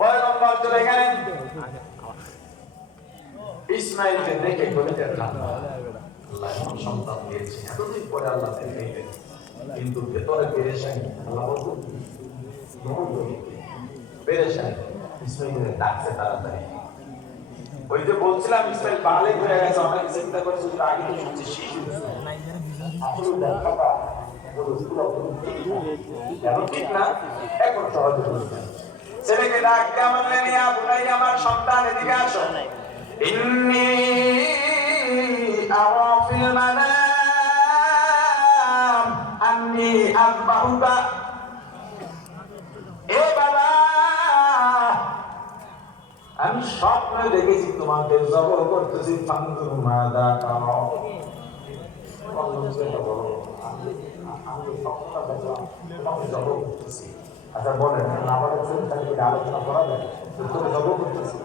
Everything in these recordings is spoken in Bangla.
পয়গম্বর চলে গেলেন, ইসমাঈলকে দেখে বলতে আল্লাহ এমন সন্তান দিয়েছে, এতদিন পরে আল্লাহ দেখাইলেন, কিন্তু ভেতরে পেরেশানি। আল্লাহ বলতেন পেরেশানি। ইসমাঈলের ডাকছে তাড়াতাড়ি। ওই যে বলছিলাম ইসমাঈল বালেগ হয়ে গেছে, অনেক চিন্তা করেছে যে আগে তো শুনছি শিশু, আসলে দেখাটা ঠিক না, এখন সহজে বুঝবেন। ছেলেকে ডাকতে বললেন, ইয়া বুনাইয়া, আমার সন্তান এদিকে আসো, ইন্নী আরা ফিল মানাম আন্নী আযবাহুকা। এ বাবা, আমি স্বপ্নে দেখেছি তোমাকে জবাহ করতেছি, ফানজুর মাযা তারা। আচ্ছা বলেন, আমাদের আলোচনা করা যায়, তোকে জবাহ করতেছি,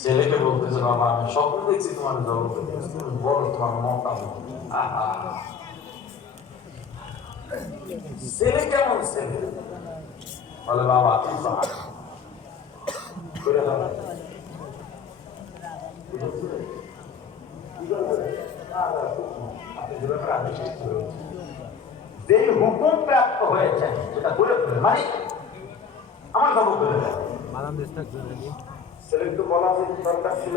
ছেলেকে বলতেছে, বাবা আমি স্বপ্ন দেখছি তোমার জবাহ করতেছি, বলো তোমার মতামত। ছেলে কেমন ছেলে? বলে বাবা তুই করে দাও। যে হুকুম প্রাপ্ত হয়েছে সেটা করে ফেলে, মানে আমার জবাব করে দেয়। ছেলেকে বলা দরকার ছিল